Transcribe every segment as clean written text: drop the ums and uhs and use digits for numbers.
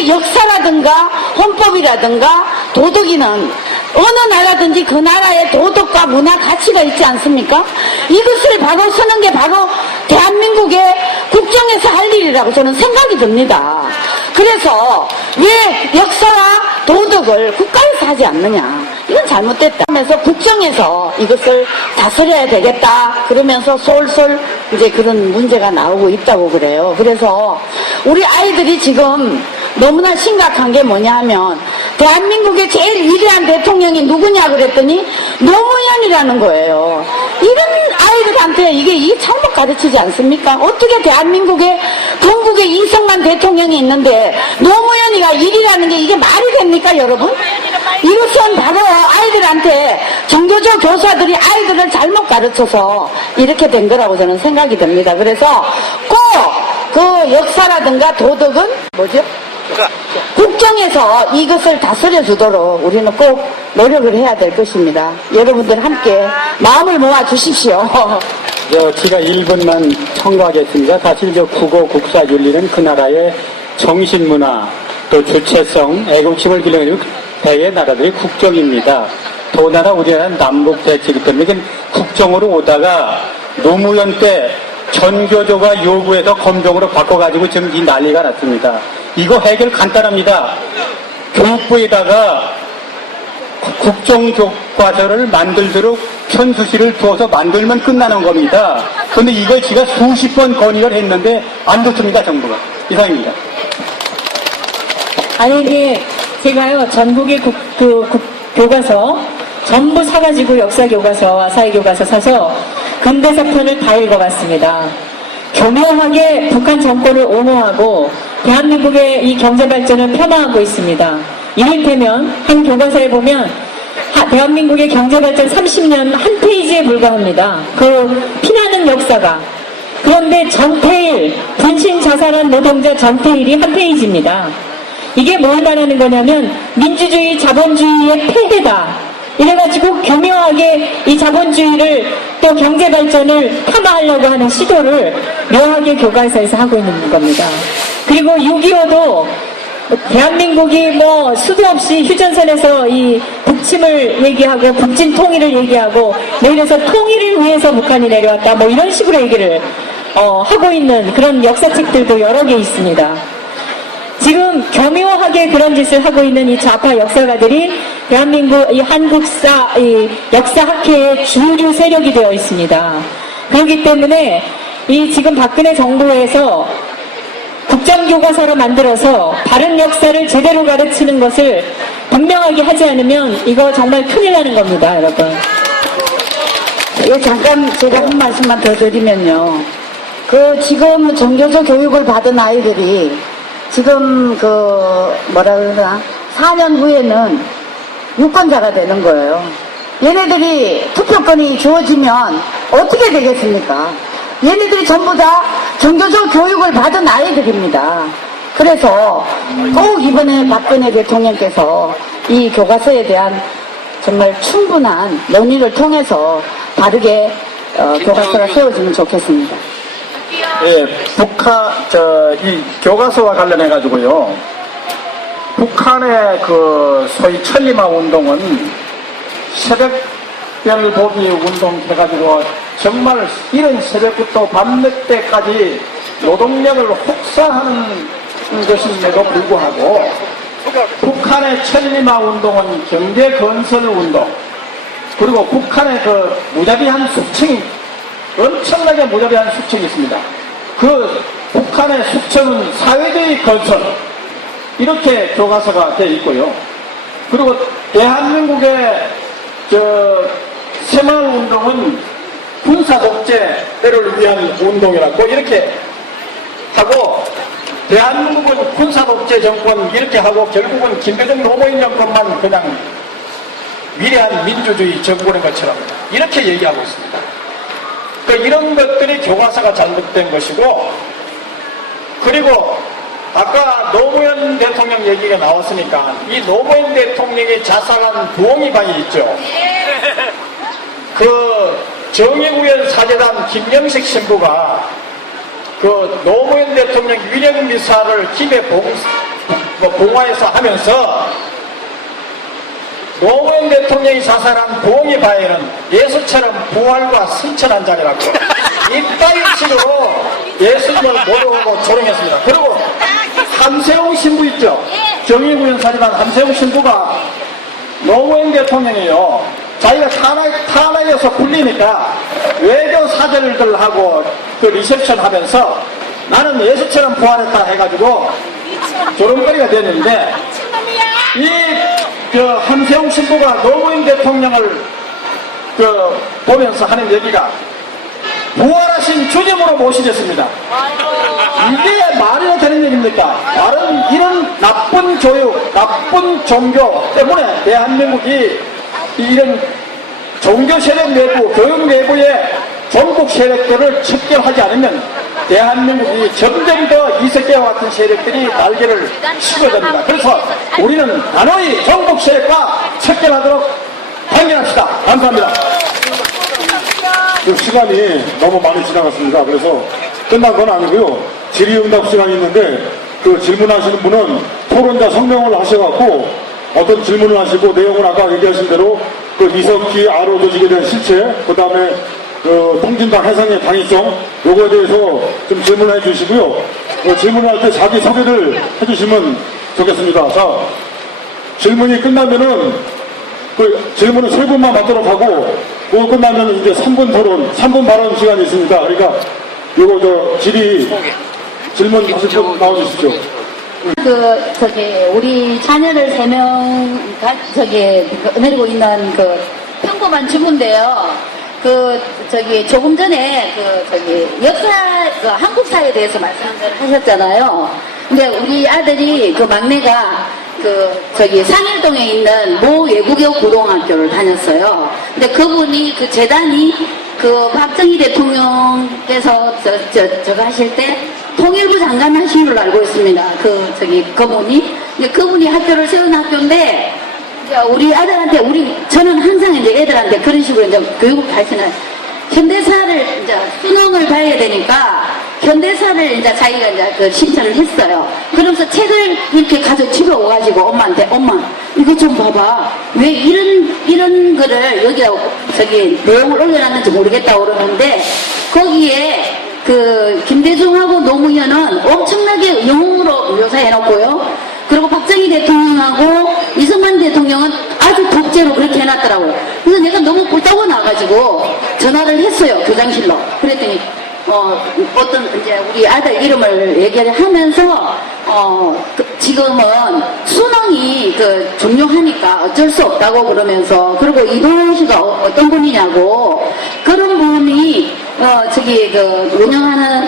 왜 역사라든가 헌법이라든가 도덕이는 어느 나라든지 그 나라의 도덕과 문화 가치가 있지 않습니까? 이것을 바로 쓰는 게 바로 대한민국의 국정에서 할 일이라고 저는 생각이 듭니다. 그래서 왜 역사와 도덕을 국가에서 하지 않느냐, 이건 잘못됐다 하면서 국정에서 이것을 다스려야 되겠다 그러면서 솔솔 이제 그런 문제가 나오고 있다고 그래요. 그래서 우리 아이들이 지금 너무나 심각한 게 뭐냐 하면 대한민국의 제일 위대한 대통령이 누구냐 그랬더니 노무현이라는 거예요. 이런 아이들한테 이게 잘못 가르치지 않습니까? 어떻게 대한민국에 건국에 이승만 대통령이 있는데 노무현이가 1위라는 게 이게 말이 됩니까, 여러분? 이것은 바로 아이들한테 정교조 교사들이 아이들을 잘못 가르쳐서 이렇게 된 거라고 저는 생각이 듭니다. 그래서 꼭 그 역사라든가 도덕은 뭐죠? 국정에서 이것을 다스려 주도록 우리는 꼭 노력을 해야 될 것입니다. 여러분들 함께 마음을 모아 주십시오. 제가 1분만 첨가하겠습니다. 사실 국어, 국사, 윤리는 그 나라의 정신문화, 또 주체성, 애국심을 기르는 대의 나라들의 국정입니다. 더군다나 우리나라는 남북 대치이기 때문에 국정으로 오다가 노무현 때 전교조가 요구해서 검정으로 바꿔가지고 지금 이 난리가 났습니다. 이거 해결 간단합니다. 교육부에다가 국정교과서를 만들도록 편수시를 두어서 만들면 끝나는 겁니다. 그런데 이걸 제가 수십 번 건의를 했는데 안 듣습니다, 정부가. 이상입니다. 아니, 이게 제가요, 전국의 교과서 전부 사가지고 역사교과서와 사회교과서 사서 근대사편을 다 읽어봤습니다. 교묘하게 북한 정권을 옹호하고 대한민국의 이 경제발전을 폄하하고 있습니다. 이를테면 한 교과서에 보면 대한민국의 경제발전 30년 한 페이지에 불과합니다. 그 피나는 역사가. 그런데 전태일, 분신 자살한 노동자 전태일이 한 페이지입니다. 이게 뭘 말하는 거냐면 민주주의, 자본주의의 폐해다. 이래가지고 교묘하게 이 자본주의를 또 경제발전을 폄하하려고 하는 시도를 묘하게 교과서에서 하고 있는 겁니다. 그리고 6.25도 대한민국이 뭐 수도 없이 휴전선에서 이 북침을 얘기하고 북진 통일을 얘기하고 내려서 통일을 위해서 북한이 내려왔다 뭐 이런 식으로 얘기를 하고 있는 그런 역사책들도 여러 개 있습니다. 지금 교묘하게 그런 짓을 하고 있는 이 좌파 역사가들이 대한민국 이 한국사 이 역사학회의 주류 세력이 되어 있습니다. 그렇기 때문에 이 지금 박근혜 정부에서 국정교과서로 만들어서 바른 역사를 제대로 가르치는 것을 분명하게 하지 않으면 이거 정말 큰일 나는 겁니다, 여러분. 예, 잠깐 제가 한 말씀만 더 드리면요. 지금 정교조 교육을 받은 아이들이 지금 뭐라 그러나 4년 후에는 유권자가 되는 거예요. 얘네들이 투표권이 주어지면 어떻게 되겠습니까? 얘네들이 전부 다 정교조 교육을 받은 아이들입니다. 그래서 꼭 이번에 박근혜 대통령께서 이 교과서에 대한 정말 충분한 논의를 통해서 바르게 교과서가 세워지면 좋겠습니다. 예, 이 교과서와 관련해가지고요. 북한의 소위 천리마 운동은 새벽별 보기 운동 해가지고 정말 이른 새벽부터 밤늦 때까지 노동력을 혹사하는 것임에도 불구하고 북한의 천리마 운동은 경제 건설 운동, 그리고 북한의 무자비한 숙청이 엄청나게 무자비한 숙청이 있습니다. 북한의 숙청은 사회주의 건설, 이렇게 교과서가 되어 있고요. 그리고 대한민국의 새마을운동은 군사독재를 위한 운동이라고 이렇게 하고, 대한민국은 군사독재 정권 이렇게 하고 결국은 김대중 노무현 정권만 그냥 위대한 민주주의 정권인 것처럼 이렇게 얘기하고 있습니다. 이런 것들이 교과서가 잘못된 것이고, 그리고 아까 노무현 대통령 얘기가 나왔으니까 이 노무현 대통령이 자살한 부엉이방이 있죠. 정의구현 사재단 김영식 신부가 노무현 대통령 위령 미사를 김해 봉화에서 하면서 노무현 대통령이 자살한 봉이바에는 예수처럼 부활과 승천한 자리라고 이따위 식으로 예수님을 모르고 조롱했습니다. 그리고 함세웅 신부 있죠? 정의구현 살인한 함세웅 신부가 노무현 대통령이요, 자기가 탄핵에서 굴리니까 외교 사절들 하고 그 리셉션 하면서 나는 예수처럼 부활했다 해가지고 조롱거리가 됐는데, 함세웅 신부가 노무현 대통령을 보면서 하는 얘기가 부활하신 주님으로 모시겠습니다. 이게 말이 되는 얘기입니까? 다른 이런 나쁜 교육, 나쁜 종교 때문에 대한민국이 이런 종교 세력 내부, 교육 내부의 종북 세력들을 척결하지 않으면 대한민국이 점점 더 이석기와 같은 세력들이 날개를 치게 됩니다. 그래서 우리는 단호히 종북 세력과 척결하도록 단결합시다. 감사합니다. 지금 시간이 너무 많이 지나갔습니다. 그래서 끝난 건 아니고요. 질의응답 시간이 있는데 그 질문하시는 분은 토론자 성명을 하셔갖고 어떤 질문을 하시고 내용은 아까 얘기하신 대로 그 이석기 아로 조직에 대한 실체, 그 다음에 그 통진당 해상의 당위성, 요거에 대해서 좀 질문해 주시고요. 질문을 할 때 자기 소개를 해주시면 좋겠습니다. 자, 질문이 끝나면은 그 질문을 3분만 받도록 하고, 그거 끝나면 이제 3분 토론, 3분 발언 시간이 있습니다. 그러니까 요거 질문 하실 분 나와주십시오. 우리 자녀를 3명, 내리고 있는 평범한 주부인데요. 조금 전에, 한국사에 대해서 말씀을 하셨잖아요. 근데 우리 아들이, 막내가, 상일동에 있는 모 외국어 고등학교를 다녔어요. 근데 그분이, 재단이, 박정희 대통령께서, 저거 하실 때, 통일부 장관 하신 걸로 알고 있습니다. 그분이. 근데 그분이 학교를 세운 학교인데, 우리 아들한테, 저는 항상 이제 애들한테 그런 식으로 이제 교육을 가르치는, 현대사를 이제 수능을 봐야 되니까, 현대사를 이제 자기가 이제 신청을 했어요. 그러면서 책을 이렇게 가져 집에 오가지고 엄마한테, 엄마, 이거 좀 봐봐. 왜 이런 거를 여기다, 내용을 올려놨는지 모르겠다고 그러는데, 거기에 김대중하고 노무현은 엄청나게 영웅으로 묘사해놓고요. 그리고 박정희 대통령하고 이승만 대통령은 아주 독재로 그렇게 해놨더라고요. 그래서 내가 너무 꿀따고 나가지고 전화를 했어요, 교장실로. 그랬더니, 어떤, 이제 우리 아들 이름을 얘기를 하면서, 지금은 수능이 중요하니까 어쩔 수 없다고 그러면서, 그리고 이동훈 씨가 어떤 분이냐고, 그런 분이,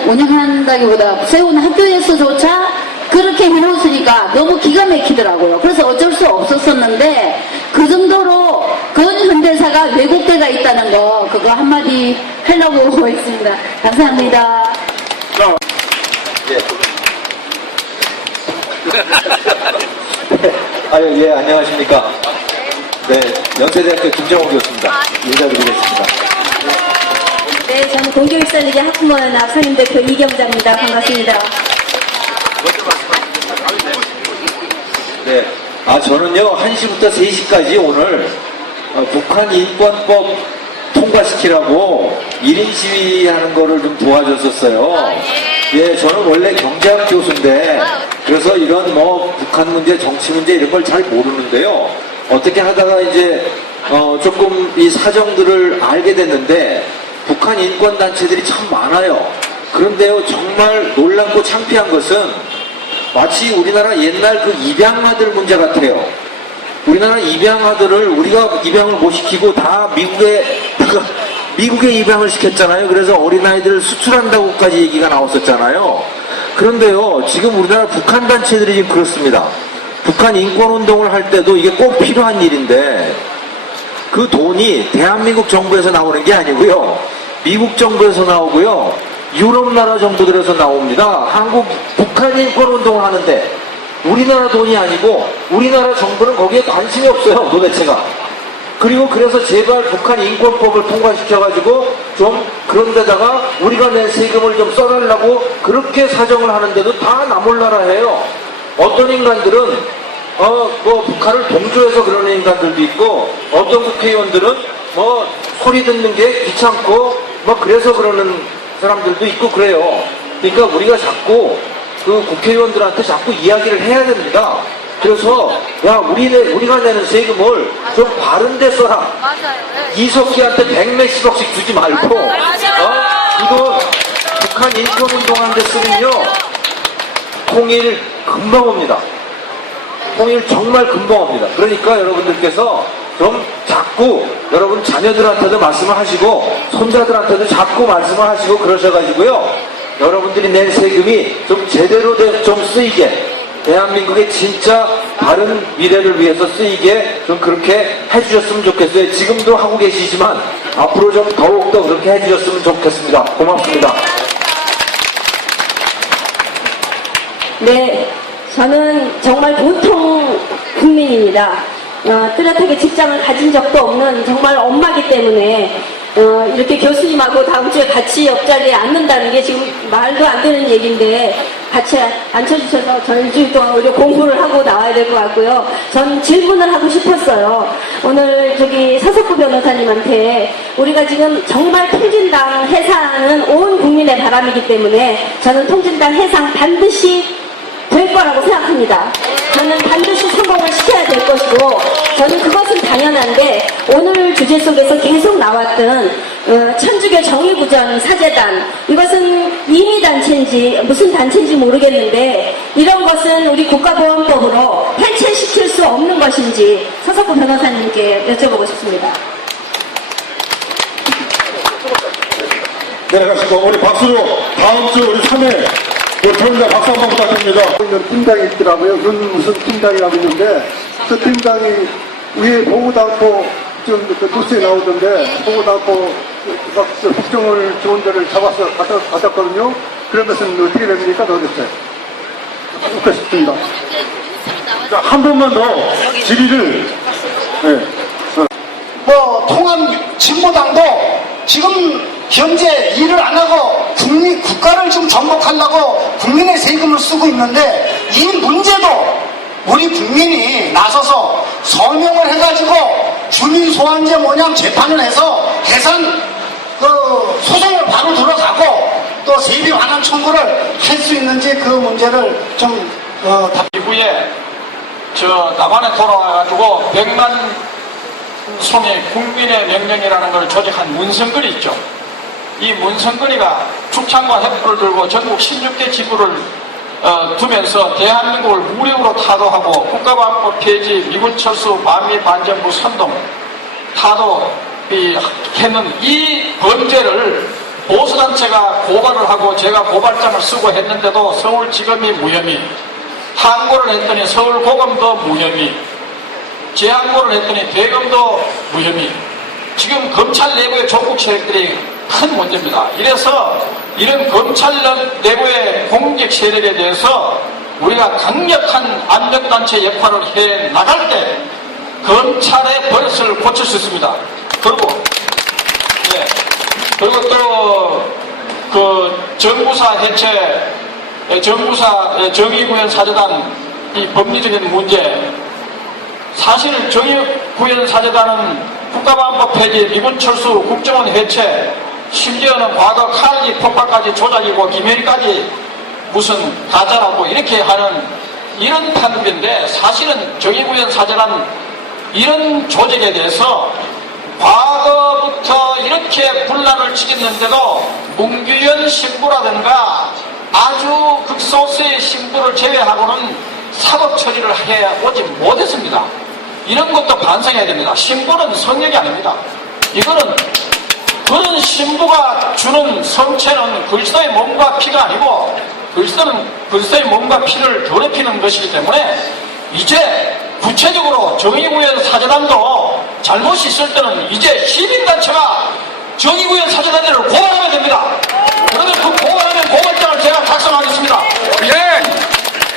운영한다기보다 세운 학교에서조차 그렇게 해놓으니까 너무 기가 막히더라고요. 그래서 어쩔 수 없었었는데, 그 정도로 근현대사가 왜곡되가 있다는 거, 그거 한마디 하려고 했습니다. 감사합니다. 예, 안녕하십니까. 네, 연세대학교 김정옥 교수입니다. 인사드리겠습니다. 네, 저는 공교육살리기 학부모연 앞상임대표 이경자입니다. 반갑습니다. 네, 저는요, 1시부터 3시까지 오늘 북한 인권법 통과시키라고 1인 시위하는 거를 좀 도와줬었어요. 예, 저는 원래 경제학 교수인데, 그래서 이런 북한 문제, 정치 문제 이런 걸 잘 모르는데요. 어떻게 하다가 이제, 조금 이 사정들을 알게 됐는데, 북한 인권단체들이 참 많아요. 그런데요, 정말 놀랍고 창피한 것은 마치 우리나라 옛날 입양아들 문제 같아요. 우리나라 입양아들을 우리가 입양을 못 시키고 다 미국에 입양을 시켰잖아요. 그래서 어린아이들을 수출한다고까지 얘기가 나왔었잖아요. 그런데요, 지금 우리나라 북한 단체들이 지금 그렇습니다. 북한 인권운동을 할 때도 이게 꼭 필요한 일인데, 그 돈이 대한민국 정부에서 나오는 게 아니고요, 미국 정부에서 나오고요, 유럽 나라 정부들에서 나옵니다. 북한 인권운동을 하는데 우리나라 돈이 아니고 우리나라 정부는 거기에 관심이 없어요, 도대체가. 그리고 그래서 제발 북한 인권법을 통과시켜가지고 좀 그런 데다가 우리가 낸 세금을 좀 써달라고 그렇게 사정을 하는데도 다 나몰라라 해요. 어떤 인간들은 뭐 북한을 동조해서 그러는 인간들도 있고 어떤 국회의원들은 뭐 소리 듣는 게 귀찮고 뭐 그래서 그러는 사람들도 있고 그래요. 그러니까 우리가 자꾸 그 국회의원들한테 자꾸 이야기를 해야 됩니다. 그래서 야 우리가 내는 세금을 좀 바른 데 써라. 이석기한테 100몇십억씩 주지 말고 이 돈 북한 인권운동하는 데 쓰면요 통일 금방 옵니다. 통일 정말 금방 옵니다. 그러니까 여러분들께서 좀 자꾸 여러분 자녀들한테도 말씀을 하시고 손자들한테도 자꾸 말씀을 하시고 그러셔가지고요 여러분들이 낸 세금이 좀 제대로 좀 쓰이게 대한민국의 진짜 바른 미래를 위해서 쓰이게 좀 그렇게 해주셨으면 좋겠어요. 지금도 하고 계시지만 앞으로 좀 더욱더 그렇게 해주셨으면 좋겠습니다. 고맙습니다. 네, 저는 정말 보통 국민입니다. 뚜렷하게 직장을 가진 적도 없는 정말 엄마기 때문에 이렇게 교수님하고 다음 주에 같이 옆자리에 앉는다는 게 지금 말도 안 되는 얘기인데 같이 앉혀주셔서 전 일주일 동안 오히려 공부를 하고 나와야 될 것 같고요. 전 질문을 하고 싶었어요. 오늘 저기 서석구 변호사님한테 우리가 지금 정말 통진당 해산은 온 국민의 바람이기 때문에 저는 통진당 해상 반드시 될 거라고 생각합니다. 저는 반드시 성공을 시켜야 될 것이고 저는 그것은 당연한데 오늘 주제 속에서 계속 나왔던 천주교 정의구전 사재단 이것은 임의단체인지 무슨 단체인지 모르겠는데 이런 것은 우리 국가보안법으로 해체시킬 수 없는 것인지 서석구 변호사님께 여쭤보고 싶습니다. 내려가시고 우리 박수로 다음 주 우리 3회 우리 정자 박수 한번 부탁드립니다. 있는 팀장이 있더라고요. 무슨 팀장이라고 있는데 그 팀장이 위에 보고도 않고 지금 그 뉴스에 나오던데 보고도 않고 막 국정을 좋은 데를 잡아서 받았거든요. 그런 것은 어떻게 됩니까? 도대체 묻고 싶습니다. 자, 한 번만 더 질의를 뭐 통합 진보당도 지금 현재 일을 안 하고 국가를 좀 전복하려고 국민의 세금을 쓰고 있는데 이 문제도 우리 국민이 나서서 서명을 해가지고 주민소환제 모양 재판을 해서 해산 소송을 바로 들어가고 또 세비 완화 청구를 할 수 있는지 그 문제를 좀 이후에 남한에 돌아와가지고 100만 송의 국민의 명령이라는 걸 조직한 문성근이 있죠. 이 문성근이가 축창과 횃불을 들고 전국 16개 지구를 두면서 대한민국을 무력으로 타도하고 국가보안법 폐지, 미군 철수, 반미 반정부 선동 타도했는 이 범죄를 보수단체가 고발을 하고 제가 고발장을 쓰고 했는데도 서울지검이 무혐의, 항고를 했더니 서울고검도 무혐의, 재항고를 했더니 대검도 무혐의. 지금 검찰 내부의 조국 세력들이 큰 문제입니다. 이래서 이런 검찰 내부의 공직 세력에 대해서 우리가 강력한 안정단체 역할을 해 나갈 때 검찰의 버릇을 고칠 수 있습니다. 그리고 또 그 정부사 해체, 정부사 정의구현 사재단 이 법리적인 문제, 사실 정의구현 사재단은 국가보안법 폐지, 미군 철수, 국정원 해체, 심지어는 과거 카네기 폭파까지 조작이고 김혜리까지 무슨 가짜라고 이렇게 하는 이런 판국인데 사실은 정의구현 사재단 이런 조직에 대해서 과거부터 이렇게 분란을 지켰는데도 문규현 신부라든가 아주 극소수의 신부를 제외하고는 사법 처리를 해오지 못했습니다. 이런 것도 반성해야 됩니다. 신부는 성역이 아닙니다. 이거는 그런 신부가 주는 성체는 그리스도의 몸과 피가 아니고 그리스도는 그리스도의 몸과 피를 더럽히는 것이기 때문에 이제 구체적으로 정의구현 사재단도 잘못이 있을 때는 이제 시민단체가 정의구현 사재단을 고발하면 됩니다. 그러면 그 고발하면 고발장을 제가 작성하겠습니다.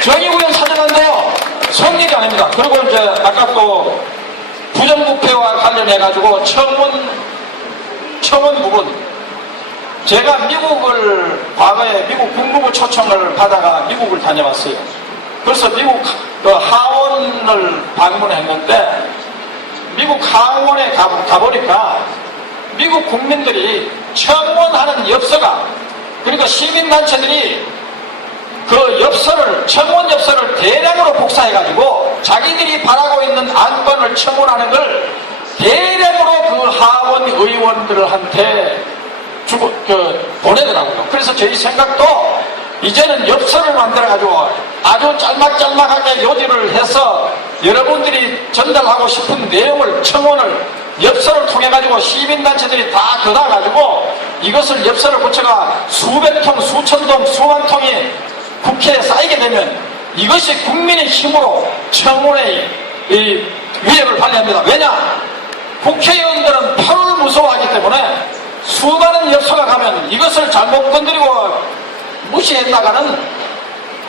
정의구현 사재단도 성립이 아닙니다. 그리고 이제 아까 또 부정부패와 관련해가지고 청원 부분, 제가 미국을 과거에 미국 국무부 초청을 받아가 미국을 다녀왔어요. 그래서 미국 그 하원을 방문했는데 미국 하원에 가보니까 미국 국민들이 청원하는 엽서가, 그리고 시민단체들이 그 엽서를, 청원 엽서를 대량으로 복사해가지고 자기들이 바라고 있는 안건을 청원하는 걸 대량으로 그 하원 의원들한테 보내더라고요. 그래서 저희 생각도 이제는 엽서를 만들어가지고 아주 짤막짤막하게 요지를 해서 여러분들이 전달하고 싶은 내용을, 청원을 엽서를 통해가지고 시민단체들이 다 교다가지고 이것을 엽서를 고쳐가 수백 통, 수천 통, 수만 통이 국회에 쌓이게 되면 이것이 국민의 힘으로 청원의 위력을 발휘합니다. 왜냐? 국회의원들은 표를 무서워하기 때문에 수많은 엽서가 가면 이것을 잘못 건드리고 무시했다가는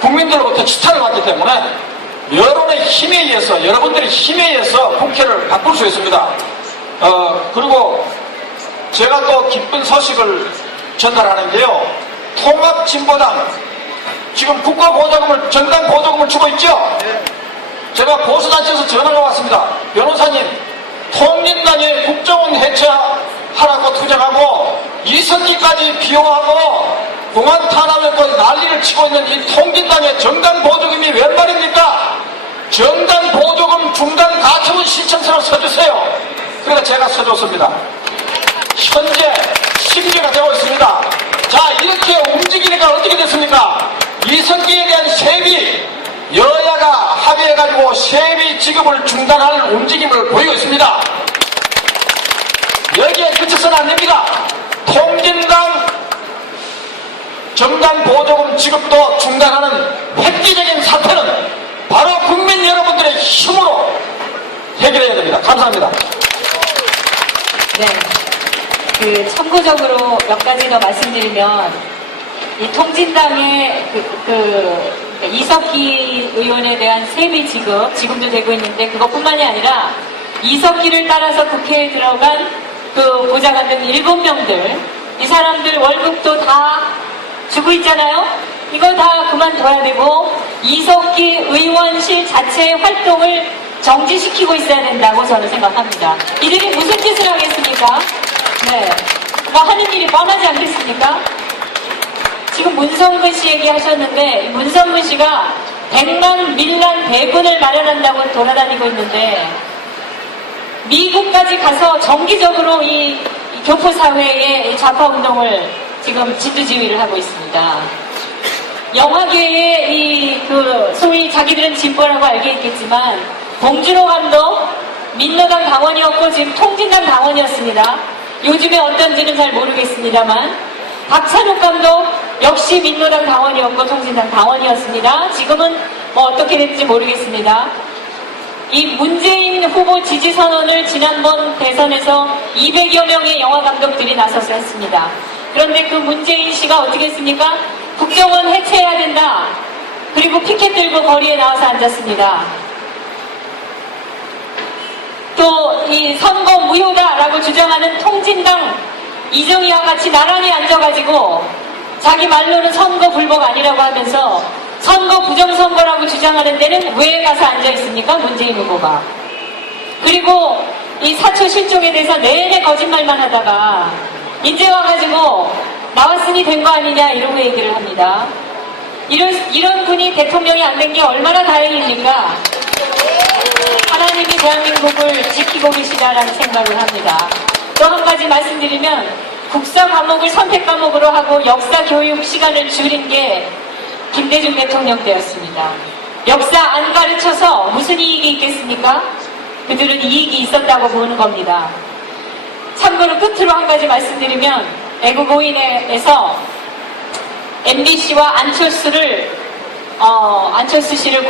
국민들로부터 지탄을 받기 때문에 여론의 힘에 의해서, 여러분들의 힘에 의해서 국회를 바꿀 수 있습니다. 그리고 제가 또 기쁜 소식을 전달하는 게요, 통합진보당 지금 국가보조금을, 정당보조금을 주고 있죠? 제가 보수단체에서 전화가 왔습니다. 변호사님, 통진당에 국정원 해체하라고 투쟁하고 이선기까지 비호하고 공안 탄압했고 난리를 치고 있는 이 통진당의 정당보조금이 웬 말입니까? 정당보조금 중단 가처분 신청서를 써주세요. 그래서 제가 써줬습니다. 현재 심리가 되고 있습니다. 자, 이렇게 움직이니까 어떻게 됐습니까? 이선기에 대한 세비, 여야가 합의해가지고 세비 지급을 중단할 움직임을 보이고 있습니다. 여기에 그쳐서는 안 됩니다. 통진당 정당 보조금 지급도 중단하는 획기적인 사태는 바로 국민 여러분들의 힘으로 해결해야 됩니다. 감사합니다. 네. 참고적으로 몇 가지 더 말씀드리면, 이 통진당의 이석기 의원에 대한 세비 지금도 되고 있는데, 그것뿐만이 아니라 이석기를 따라서 국회에 들어간 그 보좌관 등 7명들, 이 사람들 월급도 다 주고 있잖아요. 이거 다 그만둬야 되고 이석기 의원실 자체의 활동을 정지시키고 있어야 된다고 저는 생각합니다. 이들이 무슨 짓을 하겠습니까? 네, 뭐 하는 일이 뻔하지 않겠습니까? 지금 문성근 씨 얘기하셨는데, 문성근 씨가 100만 밀란 대군을 마련한다고 돌아다니고 있는데, 미국까지 가서 정기적으로 이 교포사회의 좌파운동을 지금 진두지휘를 하고 있습니다. 영화계의 소위 자기들은 진보라고 알게 있겠지만, 봉준호 감독, 민노당 당원이었고 지금 통진당 당원이었습니다. 요즘에 어떤지는 잘 모르겠습니다만, 박찬욱 감독 역시 민노당 당원이었고 통진당 당원이었습니다. 지금은 뭐 어떻게 됐는지 모르겠습니다. 이 문재인 후보 지지 선언을 지난번 대선에서 200여 명의 영화 감독들이 나서서 했습니다. 그런데 그 문재인 씨가 어떻게 했습니까? 국정원 해체해야 된다. 그리고 피켓 들고 거리에 나와서 앉았습니다. 또 이 선거 무효다라고 주장하는 통진당 이정희와 같이 나란히 앉아가지고 자기 말로는 선거 불복 아니라고 하면서 선거 부정선거라고 주장하는 데는 왜 가서 앉아있습니까? 문재인 후보가. 그리고 이 사초 실종에 대해서 내내 거짓말만 하다가 이제 와가지고 나왔으니 된 거 아니냐 이러고 얘기를 합니다. 이런 분이 대통령이 안 된 게 얼마나 다행입니까? 하나님이 대한민국을 지키고 계시다라는 생각을 합니다. 또 한 가지 말씀드리면, 국사 과목을 선택 과목으로 하고 역사 교육 시간을 줄인 게 김대중 대통령 때였습니다. 역사 안 가르쳐서 무슨 이익이 있겠습니까? 그들은 이익이 있었다고 보는 겁니다. 참고로 끝으로 한 가지 말씀드리면, 애국오인회에서 MBC와 안철수 씨를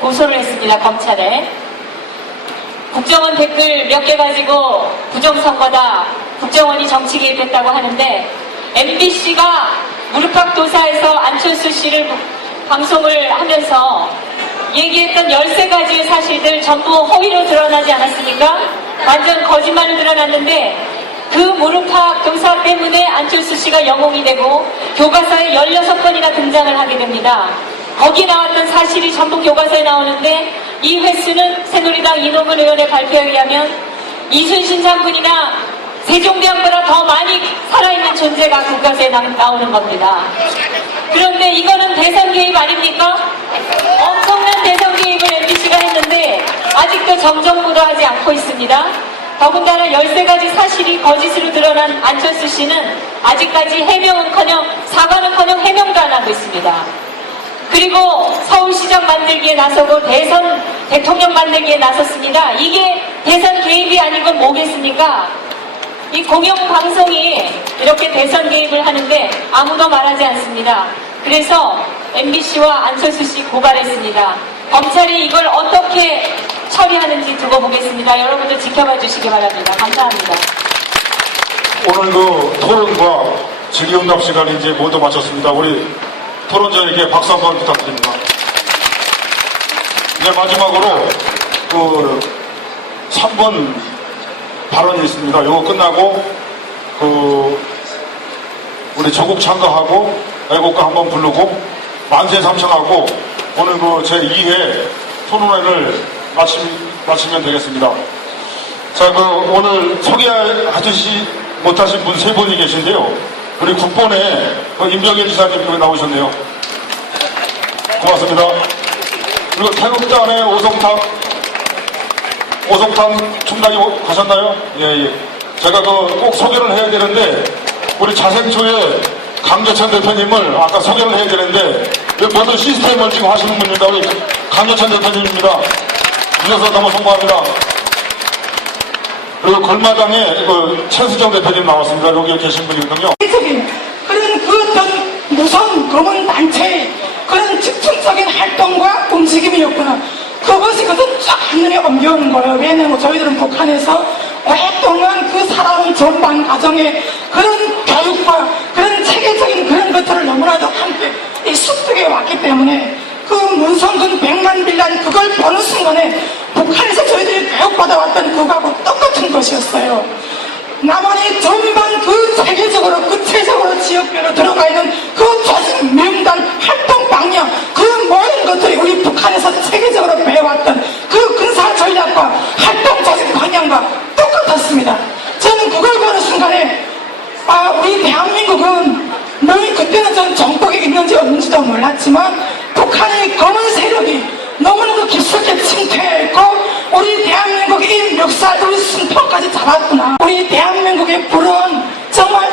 고소를 했습니다. 검찰에. 국정원 댓글 몇 개 가지고 부정선거다, 국정원이 정치 개입했다고 하는데, MBC가 무릎팍도사에서 안철수 씨를 방송을 하면서 얘기했던 13가지의 사실들 전부 허위로 드러나지 않았습니까? 완전 거짓말로 드러났는데, 그 무릎팍도사 때문에 안철수 씨가 영웅이 되고 교과서에 16번이나 등장을 하게 됩니다. 거기 나왔던 사실이 전북 교과서에 나오는데 이 횟수는 새누리당 이노근 의원의 발표에 의하면 이순신 장군이나 세종대왕보다 더 많이 살아있는 존재가 교과서에 나오는 겁니다. 그런데 이거는 대선 개입 아닙니까? 엄청난 대선 개입을 MBC가 했는데 아직도 정정보도하지 않고 있습니다. 더군다나 13가지 사실이 거짓으로 드러난 안철수 씨는 아직까지 해명은커녕 사과는커녕 해명도 안 하고 있습니다. 그리고 서울시장 만들기에 나서고 대통령 만들기에 나섰습니다. 이게 대선 개입이 아니고 뭐겠습니까? 이 공영방송이 이렇게 대선 개입을 하는데 아무도 말하지 않습니다. 그래서 MBC와 안철수 씨 고발했습니다. 검찰이 이걸 어떻게 처리하는지 두고 보겠습니다. 여러분들 지켜봐 주시기 바랍니다. 감사합니다. 오늘 그 토론과 질의응답 시간이 이제 모두 마쳤습니다. 우리 토론자에게 박수 한번 부탁드립니다. 이제 마지막으로 그 3번 발언이 있습니다. 이거 끝나고 그 우리 조국 참가하고 애국가 한번 부르고 만세 삼창하고 오늘 그 제2회 토론회를 마치면 되겠습니다. 자, 그 오늘 소개하지 못하신 분 3분이 계신데요. 우리 국본에 그 임병일 지사님 여기 나오셨네요. 고맙습니다. 그리고 태극단의 오성탕 총장이 가셨나요? 예, 예. 제가 꼭 소개를 해야 되는데, 우리 자생초의 강재찬 대표님을 아까 소개를 해야 되는데, 모든 시스템을 지금 하시는 분입니다. 우리 강재찬 대표님입니다. 주셔서 너무 송구합니다. 그리고 걸마당에 그 최수정 대표님 나왔습니다. 여기 계신 분이거든요. 그런 그 어떤 무선 검은 단체의 그런 집중적인 활동과 움직임이었구나. 그것이 쫙 한눈에 옮겨오는 거예요. 왜냐면 저희들은 북한에서 오랫동안 그 살아온 전반 과정에 그런 교육과 그런 체계적인 그런 것들을 너무나도 함께 습득해 왔기 때문에 그 문성근 100만 빌란 그걸 보는 순간에 북한에서 저희들이 교육받아왔던 그거하고 똑같은 것이었어요. 남한이 전반 그 세계적으로 구체적으로 지역별로 들어가 있는 그 조직 명단 활동 방향 그 모든 것들이 우리 북한에서 세계적으로 배워왔던 그 군사 전략과 활동 조직 방향과 똑같았습니다. 저는 그걸 보는 순간에 우리 대한민국은 그때는 저는 정복이 있는지 없는지도 몰랐지만 북한의 검은 세력이 너무나도 깊숙이 침투했고 우리 대한민국의 멱살 우리 숨통까지 잡았구나. 우리 대한민국의 불은 정말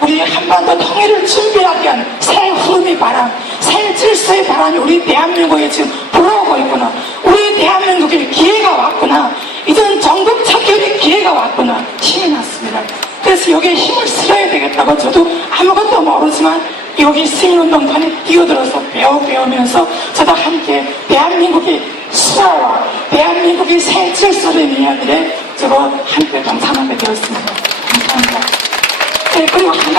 우리 한반도 통일을 준비하기 위한 새 흐름의 바람, 새 질서의 바람이 우리 대한민국에 지금 불어오고 있구나. 우리 대한민국에 기회가 왔구나. 이제는 전국 척결의 기회가 왔구나. 힘이 났습니다. 그래서 여기에 힘을 실어야 되겠다고 저도 아무것도 모르지만 여기 시민운동판에 뛰어들어서 배우면서 저도 함께 대한민국의 수호와 대한민국의 새 질서를 위한 일에 저도 함께 동참하게 되었습니다. 감사합니다. 네, 그리고 한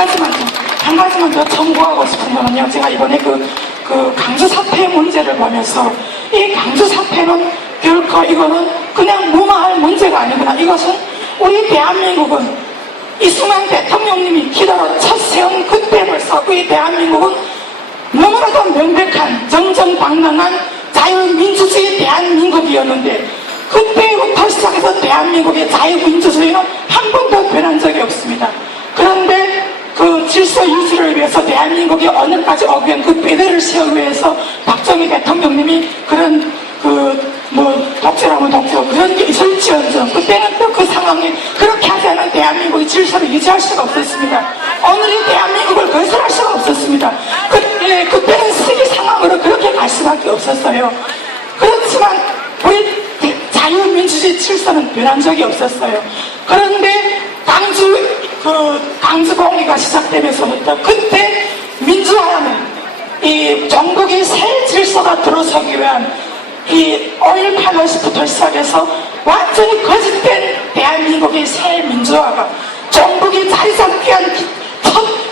가지만 더 청구하고 싶은 거는요. 제가 이번에 그 강주 사태 문제를 보면서 이 강주 사태는 결코 이거는 그냥 무마할 문제가 아니구나. 이것은 우리 대한민국은 이승만 대통령님이 기도로 첫 세운 그때부터 우리 대한민국은 너무나도 명백한 정정당당한 자유민주주의 대한민국이었는데 그때부터 시작해서 대한민국의 자유민주주의는 한 번도 변한 적이 없습니다. 그런데 그 질서 유지를 위해서 대한민국이 어느까지 오면 그 배대를 세우기 위해서 박정희 대통령님이 그런 독재라면 독재 그런 게 있을지언정 그때는 또 그 상황에 그렇게 하지 않은 대한민국의 질서를 유지할 수가 없었습니다. 오늘의 대한민국을 건설할 수가 없었습니다. 그때는 시기 상황으로 그렇게 갈 수밖에 없었어요. 그렇지만 우리 자유민주주의 질서는 변한 적이 없었어요. 그런데 강주 공리가 시작되면서부터 그때 민주화라는 이 전국의 새 질서가 들어서기 위한 이 5.18부터 시작해서 완전히 거짓된 대한민국의 새 민주화가 전국이 자리 잡기 위한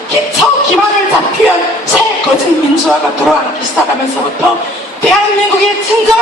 기초 기반을 잡기 위한 새 거짓 민주화가 들어앉기 시작하면서부터 대한민국의 진정